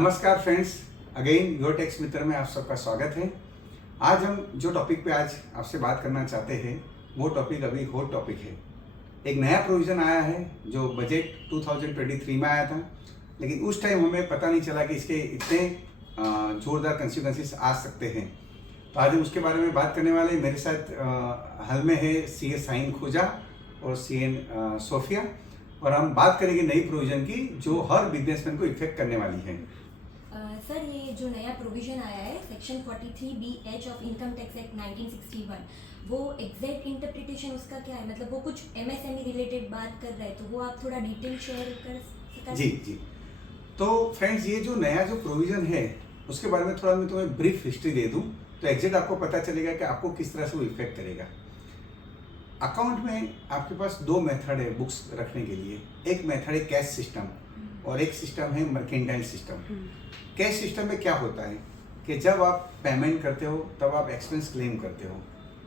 नमस्कार friends, again your takes मित्र में आप सबका स्वागत है। आज हम जो टॉपिक पे आज आपसे बात करना चाहते हैं वो टॉपिक अभी हॉट टॉपिक है। एक नया प्रोविज़न आया है जो बजट 2023 में आया था, लेकिन उस टाइम हमें पता नहीं चला कि इसके इतने ज़ोरदार कंसिक्वेंसेस आ सकते हैं। तो आज हम उसके बारे में बात करने वाले। मेरे साथ हाल में है CA शाहीन खोजा और CN सोफिया, और हम बात करेंगे नई प्रोविज़न की जो हर बिजनेसमैन को इफेक्ट करने वाली है। सर, ये जो नया प्रोविजन आया है section 43BH of income tax act 1961, वो एग्जैक्ट इंटरप्रिटेशन उसका क्या है? मतलब वो कुछ MSME रिलेटेड बात कर रहा है, तो वो आप थोड़ा डिटेल शेयर कर सकते हैं? जी। तो फ्रेंड्स, ये जो नया जो प्रोविज़न है उसके बारे में थोड़ा मैं तुम्हें ब्रीफ हिस्ट्री दे दूं तो एग्जैक्ट आपको पता चलेगा कि आपको किस तरह से वो इफेक्ट करेगा। अकाउंट में आपके पास दो मेथड है बुक्स रखने के लिए। एक मेथड है कैश सिस्टम और एक सिस्टम है मर्केंटाइल सिस्टम। कैश सिस्टम में क्या होता है कि जब आप पेमेंट करते हो तब आप एक्सपेंस क्लेम करते हो।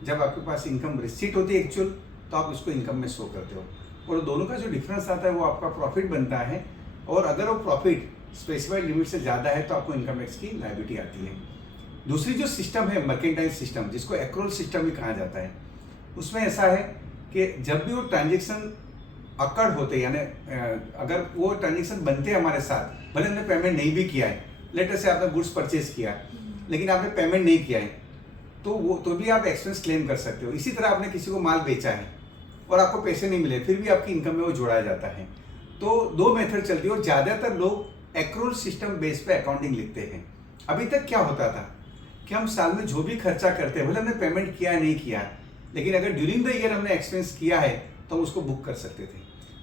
जब आपके पास इनकम रिसीट होती है एक्चुअल, तो आप उसको इनकम में शो करते हो, और दोनों का जो डिफरेंस आता है वो आपका प्रॉफिट बनता है। और अगर वो प्रॉफिट स्पेसिफाइड लिमिट से ज़्यादा है तो आपको इनकम टैक्स की लायबिलिटी आती है। दूसरी जो सिस्टम है मर्केंटाइल सिस्टम, जिसको एक्रोल सिस्टम भी कहा जाता है, उसमें ऐसा है कि जब भी वो ट्रांजेक्शन अकड़ होते यानी अगर वो ट्रांजेक्शन बनते हैं हमारे साथ, भले हमने पेमेंट नहीं भी किया है, लेटर से आपने गुड्स परचेज किया लेकिन आपने पेमेंट नहीं किया है, तो भी आप एक्सपेंस क्लेम कर सकते हो। इसी तरह आपने किसी को माल बेचा है और आपको पैसे नहीं मिले, फिर भी आपकी इनकम में वो जोड़ा जाता है। तो दो मेथड चलती है और ज़्यादातर लोग एक्रोल सिस्टम बेस पे अकाउंटिंग लिखते हैं। अभी तक क्या होता था कि हम साल में जो भी खर्चा करते हैं, भले हमने पेमेंट किया है नहीं किया, लेकिन अगर ड्यूरिंग द ईयर हमने एक्सपेंस किया है तो हम उसको बुक कर सकते थे।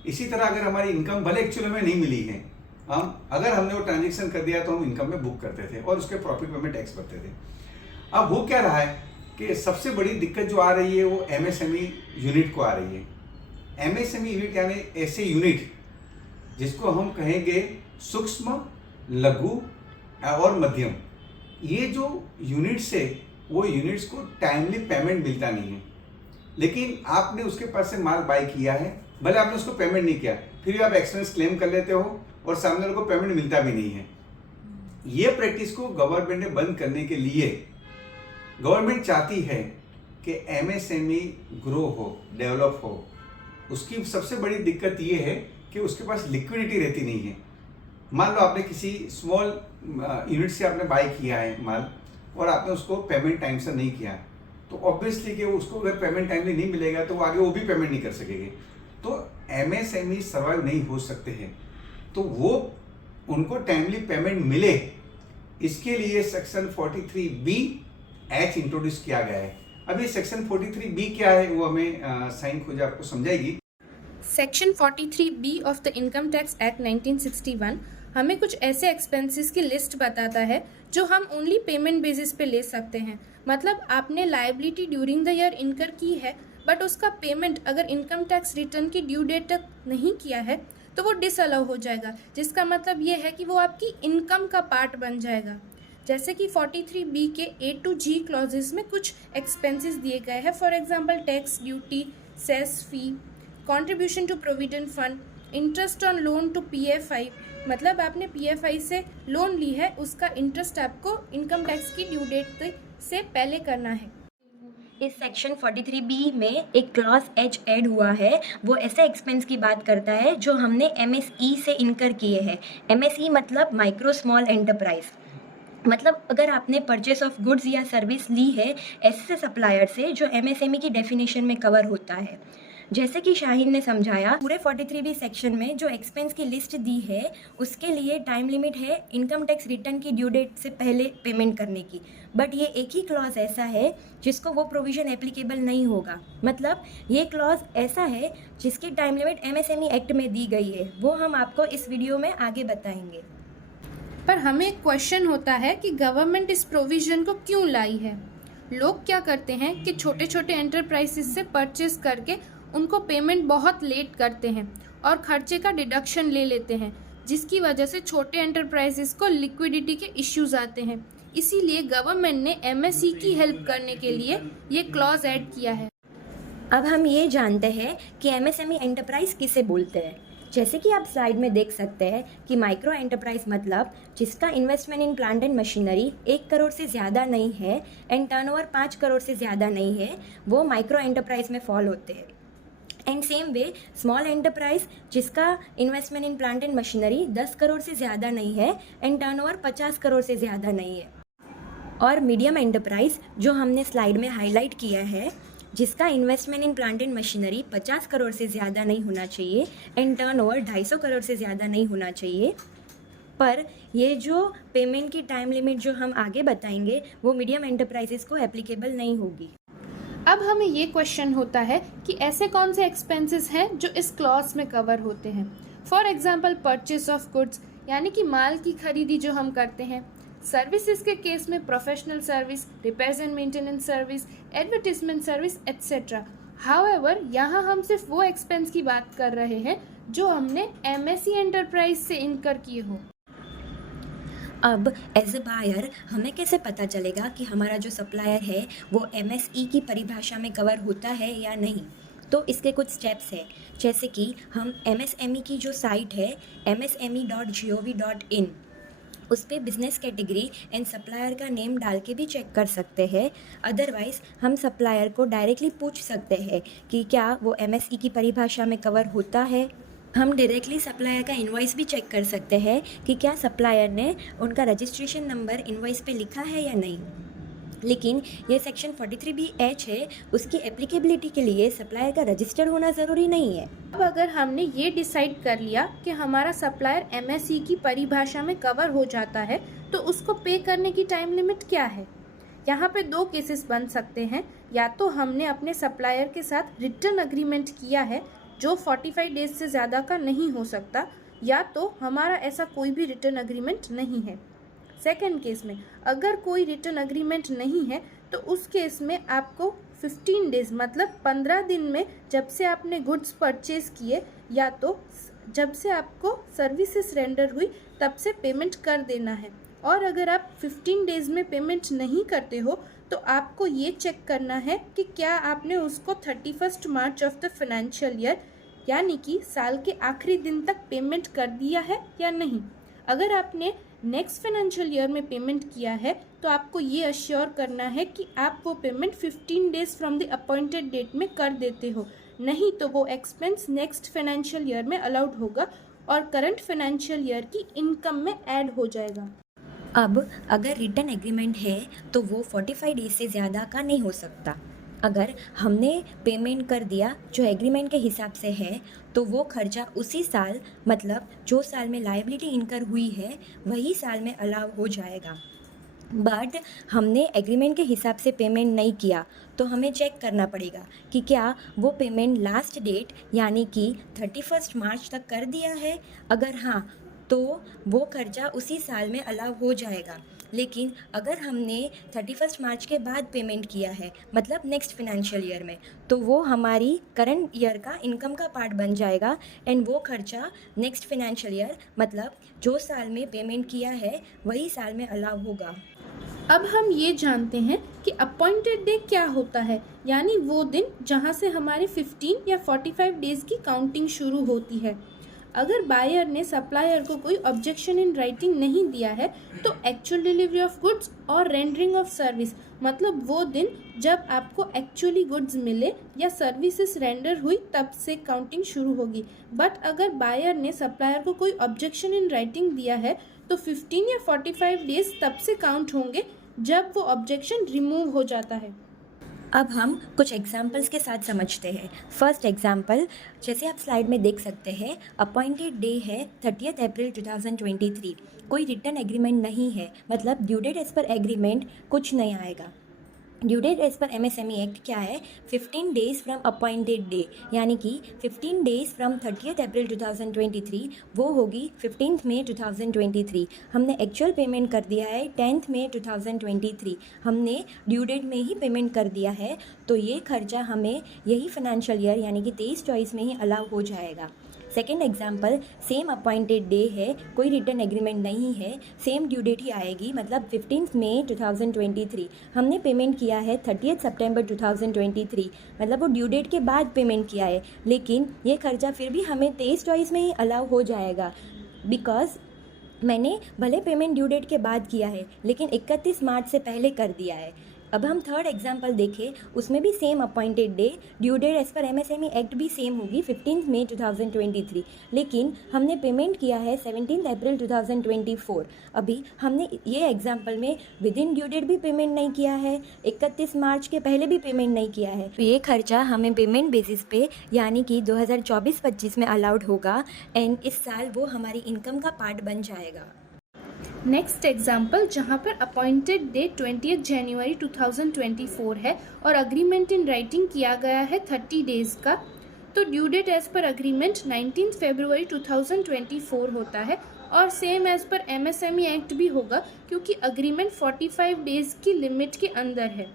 इसी तरह अगर हमारी इनकम भले एक्चुअली में नहीं मिली है, अगर हमने वो ट्रांजेक्शन कर दिया तो हम इनकम में बुक करते थे और उसके प्रॉफिट में टैक्स भरते थे। अब वो क्या रहा है कि सबसे बड़ी दिक्कत जो आ रही है वो MSME यूनिट को आ रही है। MSME यूनिट यानी ऐसे यूनिट जिसको हम कहेंगे सूक्ष्म, लघु और मध्यम। ये जो यूनिट्स है वो यूनिट्स को टाइमली पेमेंट मिलता नहीं है, लेकिन आपने उसके पास से माल बाय किया है, भले आपने उसको पेमेंट नहीं किया, फिर भी आप एक्सपेंस क्लेम कर लेते हो और सामने वाले को पेमेंट मिलता भी नहीं है। ये प्रैक्टिस को गवर्नमेंट ने बंद करने के लिए गवर्नमेंट चाहती है कि MSME ग्रो हो, डेवलप हो। उसकी सबसे बड़ी दिक्कत ये है कि उसके पास लिक्विडिटी रहती नहीं है। मान लो आपने किसी स्मॉल यूनिट से आपने बाय किया है माल और आपने उसको पेमेंट टाइम से नहीं किया, तो ऑब्वियसली कि उसको अगर पेमेंट टाइमली नहीं मिलेगा तो वो आगे वो भी पेमेंट नहीं कर सकेंगे। तो MSME सर्वाइव नहीं हो सकते हैं। तो वो उनको टाइमली पेमेंट मिले, इसके लिए सेक्शन 43BH इंट्रोड्यूस किया गया है। अभी सेक्शन 43B क्या है वो हमें शाहीन खोजा आपको समझाएगी। Section 43B of the income tax act 1961 हमें कुछ ऐसे एक्सपेंसेस की लिस्ट बताता है जो हम ओनली पेमेंट बेसिस पे ले सकते हैं। मतलब आपने लायबिलिटी ड्यूरिंग द ईयर इनकर की है, बट उसका पेमेंट अगर इनकम टैक्स रिटर्न की ड्यू डेट तक नहीं किया है तो वो डिसअलाउ हो जाएगा, जिसका मतलब ये है कि वो आपकी इनकम का पार्ट बन जाएगा। जैसे कि 43B के A to G क्लॉजेस में कुछ एक्सपेंसेस दिए गए हैं। For example tax duty, cess fee, contribution to provident fund, interest on loan to PFI। मतलब आपने PFI से लोन ली है, उसका इंटरेस्ट आपको इनकम टैक्स की ड्यू डेट से पहले करना है। इस सेक्शन 43B में एक क्लॉज H ऐड हुआ है। वो ऐसे एक्सपेंस की बात करता है जो हमने MSE से इनकर किए हैं। MSE मतलब माइक्रो स्मॉल एंटरप्राइज। मतलब अगर आपने परचेस ऑफ गुड्स या सर्विस ली है ऐसे सप्लायर से जो MSME की डेफिनेशन में कवर होता है। जैसे कि शाहीन ने समझाया, पूरे 43B सेक्शन में जो एक्सपेंस की लिस्ट दी है उसके लिए टाइम लिमिट है इनकम टैक्स रिटर्न की ड्यू डेट से पहले पेमेंट करने की। बट ये एक ही क्लॉज ऐसा है जिसको वो प्रोविज़न एप्लीकेबल नहीं होगा। मतलब ये क्लॉज ऐसा है जिसकी टाइम लिमिट MSME एक्ट में दी गई है, वो हम आपको इस वीडियो में आगे बताएंगे। पर हमें एक क्वेश्चन होता है कि गवर्नमेंट इस प्रोविज़न को क्यों लाई है। लोग क्या करते हैं कि छोटे छोटे एंटरप्राइजेस से परचेस करके उनको पेमेंट बहुत लेट करते हैं और खर्चे का डिडक्शन ले लेते हैं, जिसकी वजह से छोटे एंटरप्राइजेस को लिक्विडिटी के इश्यूज आते हैं। इसीलिए गवर्नमेंट ने MSE की हेल्प करने के लिए ये क्लॉज ऐड किया है। अब हम ये जानते हैं कि MSME एंटरप्राइज किसे बोलते हैं। जैसे कि आप स्लाइड में देख सकते हैं कि माइक्रो एंटरप्राइज मतलब जिसका investment in plant and machinery 1 crore से ज़्यादा नहीं है एंड टर्नओवर 5 करोड़ से ज़्यादा नहीं है, वो माइक्रो एंटरप्राइज में फॉल होते हैं। And same way small enterprise जिसका investment in plant and machinery 10 crore से ज़्यादा नहीं है एंड टर्नओवर 50 करोड़ से ज़्यादा नहीं है। और मीडियम एंटरप्राइज जो हमने स्लाइड में हाईलाइट किया है, जिसका investment in plant and machinery 50 crore से ज़्यादा नहीं होना चाहिए एंड टर्नओवर 250 करोड़ से ज़्यादा नहीं होना चाहिए। पर ये जो पेमेंट की टाइम लिमिट जो हम आगे बताएंगे वो मीडियम एंटरप्राइजेस को एप्लीकेबल नहीं होगी। अब हमें ये क्वेश्चन होता है कि ऐसे कौन से एक्सपेंसेस हैं जो इस क्लॉज में कवर होते हैं। For example purchase of goods यानी कि माल की खरीदी जो हम करते हैं, सर्विसेज के केस में professional service, repairs and maintenance service, advertisement service etcetera. However यहाँ हम सिर्फ वो एक्सपेंस की बात कर रहे हैं जो हमने एमएसई एंटरप्राइज से इनकर किए हो। अब एज ए बायर हमें कैसे पता चलेगा कि हमारा जो सप्लायर है वो एमएसई की परिभाषा में कवर होता है या नहीं? तो इसके कुछ स्टेप्स हैं, जैसे कि हम एमएसएमई की जो साइट है msme.gov.in उस पर बिजनेस कैटेगरी एंड सप्लायर का नेम डाल के भी चेक कर सकते हैं। अदरवाइज़ हम सप्लायर को डायरेक्टली पूछ सकते हैं कि क्या वो एमएसई की परिभाषा में कवर होता है। हम डायरेक्टली सप्लायर का इनवॉइस भी चेक कर सकते हैं कि क्या सप्लायर ने उनका रजिस्ट्रेशन नंबर इनवॉइस पे लिखा है या नहीं। लेकिन ये सेक्शन 43B(H) है, उसकी एप्लीकेबिलिटी के लिए सप्लायर का रजिस्टर होना ज़रूरी नहीं है। अब अगर हमने ये डिसाइड कर लिया कि हमारा सप्लायर एमएसई की परिभाषा में कवर हो जाता है, तो उसको पे करने की टाइम लिमिट क्या है? यहाँ पे 2 केसेस बन सकते हैं। या तो हमने अपने सप्लायर के साथ रिटर्न अग्रीमेंट किया है जो 45 डेज से ज़्यादा का नहीं हो सकता, या तो हमारा ऐसा कोई भी रिटर्न अग्रीमेंट नहीं है। सेकेंड केस में अगर कोई रिटर्न अग्रीमेंट नहीं है तो उस केस में आपको 15 डेज मतलब 15 दिन में जब से आपने गुड्स परचेज किए या तो जब से आपको सर्विसेज रेंडर हुई तब से पेमेंट कर देना है। और अगर आप 15 डेज में पेमेंट नहीं करते हो तो आपको ये चेक करना है कि क्या आपने उसको 31 मार्च ऑफ द फाइनेंशियल ईयर यानी कि साल के आखिरी दिन तक पेमेंट कर दिया है या नहीं। अगर आपने नेक्स्ट फाइनेंशियल ईयर में पेमेंट किया है तो आपको ये अश्योर करना है कि आप वो payment 15 days from the appointed date में कर देते हो, नहीं तो वो एक्सपेंस नेक्स्ट फाइनेंशियल ईयर में अलाउड होगा और करंट फाइनेंशियल ईयर की इनकम में ऐड हो जाएगा। अब अगर रिटर्न एग्रीमेंट है तो वो 45 डेज से ज़्यादा का नहीं हो सकता। अगर हमने पेमेंट कर दिया जो एग्रीमेंट के हिसाब से है तो वो खर्चा उसी साल मतलब जो साल में लायबिलिटी इनकर हुई है वही साल में अलाउ हो जाएगा। बट हमने एग्रीमेंट के हिसाब से पेमेंट नहीं किया तो हमें चेक करना पड़ेगा कि क्या वो पेमेंट लास्ट डेट यानी कि 31 मार्च तक कर दिया है। अगर हाँ तो वो खर्चा उसी साल में अलाउ हो जाएगा। लेकिन अगर हमने 31 मार्च के बाद पेमेंट किया है मतलब नेक्स्ट फाइनेंशियल ईयर में तो वो हमारी करंट ईयर का इनकम का पार्ट बन जाएगा एंड वो खर्चा नेक्स्ट फाइनेंशियल ईयर मतलब जो साल में पेमेंट किया है वही साल में अलाउ होगा। अब हम ये जानते हैं कि अपॉइंटेड डे क्या होता है, यानी वो दिन जहाँ से हमारे 15 या 45 डेज की काउंटिंग शुरू होती है। अगर बायर ने सप्लायर को कोई ऑब्जेक्शन इन राइटिंग नहीं दिया है तो एक्चुअल डिलीवरी ऑफ गुड्स और रेंडरिंग ऑफ सर्विस मतलब वो दिन जब आपको एक्चुअली गुड्स मिले या सर्विसेज रेंडर हुई तब से काउंटिंग शुरू होगी। बट अगर बायर ने सप्लायर को कोई ऑब्जेक्शन इन राइटिंग दिया है तो 15 या 45 डेज तब से काउंट होंगे जब वो ऑब्जेक्शन रिमूव हो जाता है। अब हम कुछ एग्जाम्पल्स के साथ समझते हैं। फर्स्ट एग्जाम्पल जैसे आप स्लाइड में देख सकते हैं, अपॉइंटेड डे है 30 अप्रैल 2023। कोई रिटर्न एग्रीमेंट नहीं है मतलब ड्यू डेट एज पर एग्रीमेंट कुछ नहीं आएगा। ड्यू डेट एज पर MSME एक्ट क्या है? 15 डेज फ्रॉम अपॉइंटेड डे यानी कि 15 डेज फ्रॉम 30 अप्रैल 2023 वो होगी 15 मई 2023। हमने एक्चुअल पेमेंट कर दिया है 10 मई 2023। हमने ड्यू डेट में ही पेमेंट कर दिया है तो ये खर्चा हमें यही फाइनेंशियल ईयर यानी कि 23-24 में ही अलाउ हो जाएगा। Second example, same appointed day है, कोई रिटर्न एग्रीमेंट नहीं है, सेम ड्यू डेट ही आएगी, मतलब 15 मई 2023। हमने पेमेंट किया है 30 सितंबर 2023, मतलब वो ड्यू डेट के बाद पेमेंट किया है, लेकिन ये खर्चा फिर भी हमें 23-24 में ही अलाउ हो जाएगा, बिकॉज मैंने भले पेमेंट ड्यू डेट के बाद किया है लेकिन 31 मार्च से पहले कर दिया है। अब हम थर्ड एग्जांपल देखें, उसमें भी same appointed day, due date as पर एमएसएमई एक्ट भी सेम होगी 15 मई 2023, लेकिन हमने पेमेंट किया है 17 अप्रैल 2024। अभी हमने ये एग्जांपल में विद इन ड्यू डेट भी पेमेंट नहीं किया है, 31 मार्च के पहले भी पेमेंट नहीं किया है, तो ये खर्चा हमें पेमेंट बेसिस पे यानी कि 2024-25 में अलाउड होगा एंड इस साल वो हमारी इनकम का पार्ट बन जाएगा। नेक्स्ट एग्जाम्पल, जहाँ पर अपॉइंटेड डेट 20 जनवरी 2024 है और अग्रीमेंट इन राइटिंग किया गया है 30 डेज का, तो ड्यू डेट एज पर अग्रीमेंट 19 फरवरी 2024 होता है और सेम एज पर एमएसएमई एक्ट भी होगा क्योंकि अग्रीमेंट 45 डेज की लिमिट के अंदर है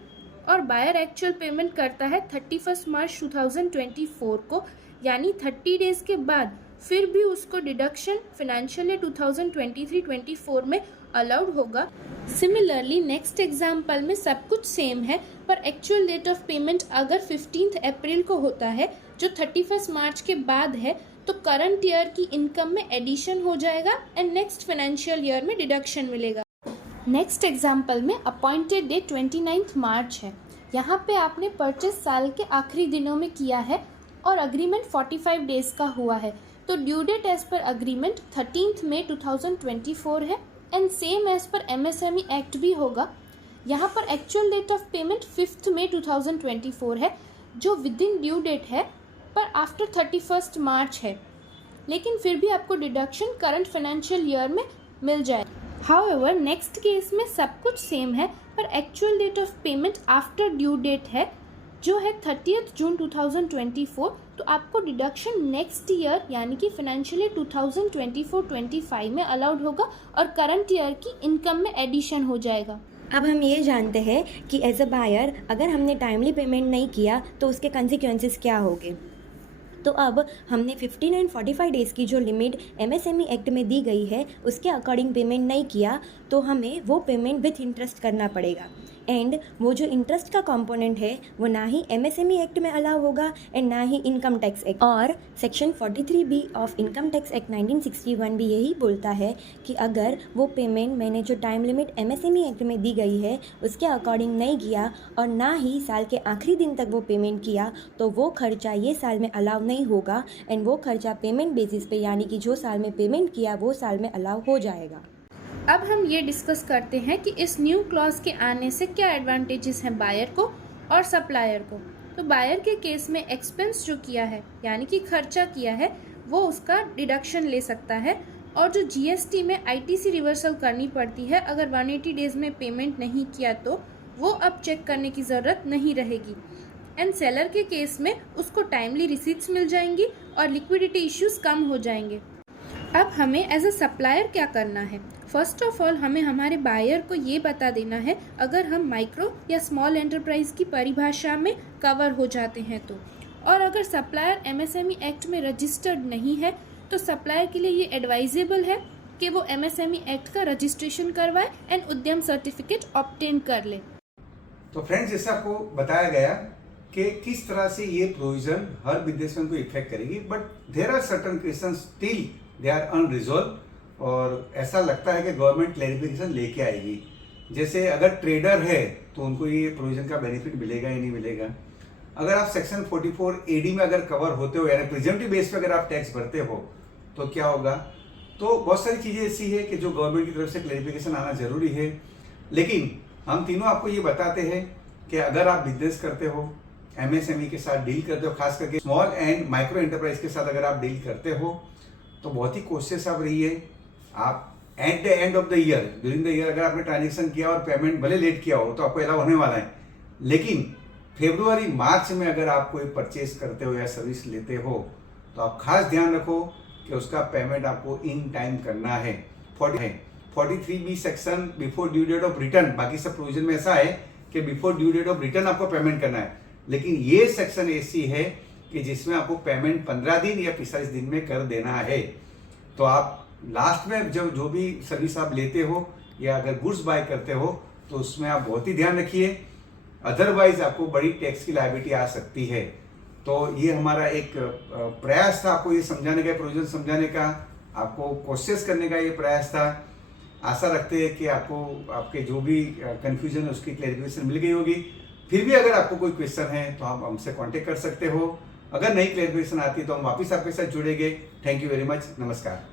और बायर एक्चुअल पेमेंट करता है 31 मार्च 2024 को, यानी 30 डेज के बाद फिर भी उसको डिडक्शन फाइनेंशियल ईयर 2023-24 में अलाउड होगा। सिमिलरली नेक्स्ट एग्जाम्पल में सब कुछ सेम है, पर एक्चुअल डेट ऑफ पेमेंट अगर 15 अप्रैल को होता है जो 31 मार्च के बाद है, तो करंट ईयर की इनकम में एडिशन हो जाएगा एंड नेक्स्ट फाइनेंशियल ईयर में डिडक्शन मिलेगा। नेक्स्ट एग्जाम्पल में अपॉइंटेड डेट 29 मार्च है, यहाँ पे आपने परचेस साल के आखिरी दिनों में किया है और अग्रीमेंट 45 डेज का हुआ है, तो ड्यू डेट एज पर अग्रीमेंट 13 मई 2024 है एंड सेम एज पर एमएसएमई एक्ट भी होगा। यहाँ पर एक्चुअल डेट ऑफ पेमेंट 5 मई 2024 है जो विद इन ड्यू डेट है पर आफ्टर 31 मार्च है, लेकिन फिर भी आपको डिडक्शन करंट फाइनेंशियल ईयर में मिल जाए। हाउएवर नेक्स्ट केस में सब कुछ सेम है पर actual date of payment after due date है जो है 30 जून 2024, तो आपको डिडक्शन नेक्स्ट ईयर यानी कि फाइनेंशियल ईयर 2024-25 में अलाउड होगा और करंट ईयर की इनकम में एडिशन हो जाएगा। अब हम ये जानते हैं कि एज अ बायर अगर हमने टाइमली पेमेंट नहीं किया तो उसके कंसिक्वेंसेस क्या होंगे। तो अब हमने 15 एंड 45 डेज़ की जो लिमिट एमएसएमई एक्ट में दी गई है उसके अकॉर्डिंग पेमेंट नहीं किया तो हमें वो पेमेंट विथ इंटरेस्ट करना पड़ेगा एंड वो जो इंटरेस्ट का कंपोनेंट है वो ना ही एमएसएमई एक्ट में अलाउ होगा एंड ना ही इनकम टैक्स एक्ट। और section 43B of income tax act 1961 भी यही बोलता है कि अगर वो पेमेंट मैंने जो टाइम लिमिट एमएसएमई एक्ट में दी गई है उसके अकॉर्डिंग नहीं किया और ना ही साल के आखिरी दिन तक वो पेमेंट किया तो वो खर्चा ये साल में अलाउ नहीं होगा एंड वो खर्चा पेमेंट बेसिस पे यानी कि जो साल में पेमेंट किया वो साल में अलाउ हो जाएगा। अब हम ये डिस्कस करते हैं कि इस न्यू क्लॉज के आने से क्या एडवांटेजेस हैं बायर को और सप्लायर को। तो बायर के केस में एक्सपेंस जो किया है यानी कि खर्चा किया है वो उसका डिडक्शन ले सकता है और जो जीएसटी में आईटीसी रिवर्सल करनी पड़ती है अगर 180 डेज में पेमेंट नहीं किया तो वो अब चेक करने की ज़रूरत नहीं रहेगी। एंड सेलर के केस में उसको टाइमली रिसीट्स मिल जाएंगी और लिक्विडिटी इश्यूज कम हो जाएंगे। अब हमें एज अ सप्लायर क्या करना है। फर्स्ट ऑफ ऑल हमें हमारे बायर को ये बता देना है अगर हम माइक्रो या स्मॉल एंटरप्राइज की परिभाषा में कवर हो जाते हैं तो, और अगर सप्लायर एमएसएमई एक्ट में रजिस्टर्ड नहीं है तो सप्लायर के लिए ये एडवाइजेबल है कि वो एमएसएमई एक्ट का रजिस्ट्रेशन करवाए एंड उद्यम सर्टिफिकेट ऑब्टेन कर ले। तो फ्रेंड्स, जैसे आपको बताया गया कि किस तरह से ये प्रोविजन हर बिजनेसमैन को इफेक्ट करेगी, but there are certain questions still they are unresolved और ऐसा लगता है कि गवर्नमेंट क्लैरिफिकेशन लेके आएगी। जैसे अगर ट्रेडर है तो उनको ये प्रोविजन का बेनिफिट मिलेगा या नहीं मिलेगा। अगर आप सेक्शन 44 AD में अगर कवर होते हो यानी प्रिजम्पटिव बेस पे अगर आप टैक्स भरते हो तो क्या होगा। तो बहुत सारी चीज़ें ऐसी है कि जो गवर्नमेंट की तरफ से क्लैरिफिकेशन आना जरूरी है। लेकिन हम तीनों आपको ये बताते हैं कि अगर आप बिजनेस करते हो, एमएसएमई के साथ डील करते हो, खास करके स्मॉल एंड माइक्रो एंटरप्राइज के साथ अगर आप डील करते हो तो बहुत ही कोशिश आप रहिए। आप at the end of the year, during the year अगर आपने ट्रांजेक्शन किया और पेमेंट भले लेट किया हो तो आपको अलाउ होने वाला है, लेकिन फरवरी मार्च में अगर आप कोई परचेस करते हो या सर्विस लेते हो तो आप खास ध्यान रखो कि उसका पेमेंट आपको इन टाइम करना है। 43B section before due date of return, बाकी सब प्रोविजन में ऐसा है कि before due date of return आपको पेमेंट करना है, लेकिन ये सेक्शन ऐसी है कि जिसमें आपको पेमेंट 15 दिन या 45 दिन में कर देना है। तो आप लास्ट में जब जो भी सर्विस आप लेते हो या अगर गुड्स बाय करते हो तो उसमें आप बहुत ही ध्यान रखिए, अदरवाइज आपको बड़ी टैक्स की लायबिलिटी आ सकती है। तो ये हमारा एक प्रयास था आपको ये समझाने का, प्रोविजन समझाने का, आपको कोशिश करने का ये प्रयास था। आशा रखते हैं कि आपको आपके जो भी कंफ्यूजन है उसकी क्लैरिफिकेशन मिल गई होगी। फिर भी अगर आपको कोई क्वेश्चन है तो आप हमसे कांटेक्ट कर सकते हो। अगर नई क्लैरिफिकेशन आती है तो हम वापस आपके साथ जुड़ेंगे। Thank you very much. नमस्कार।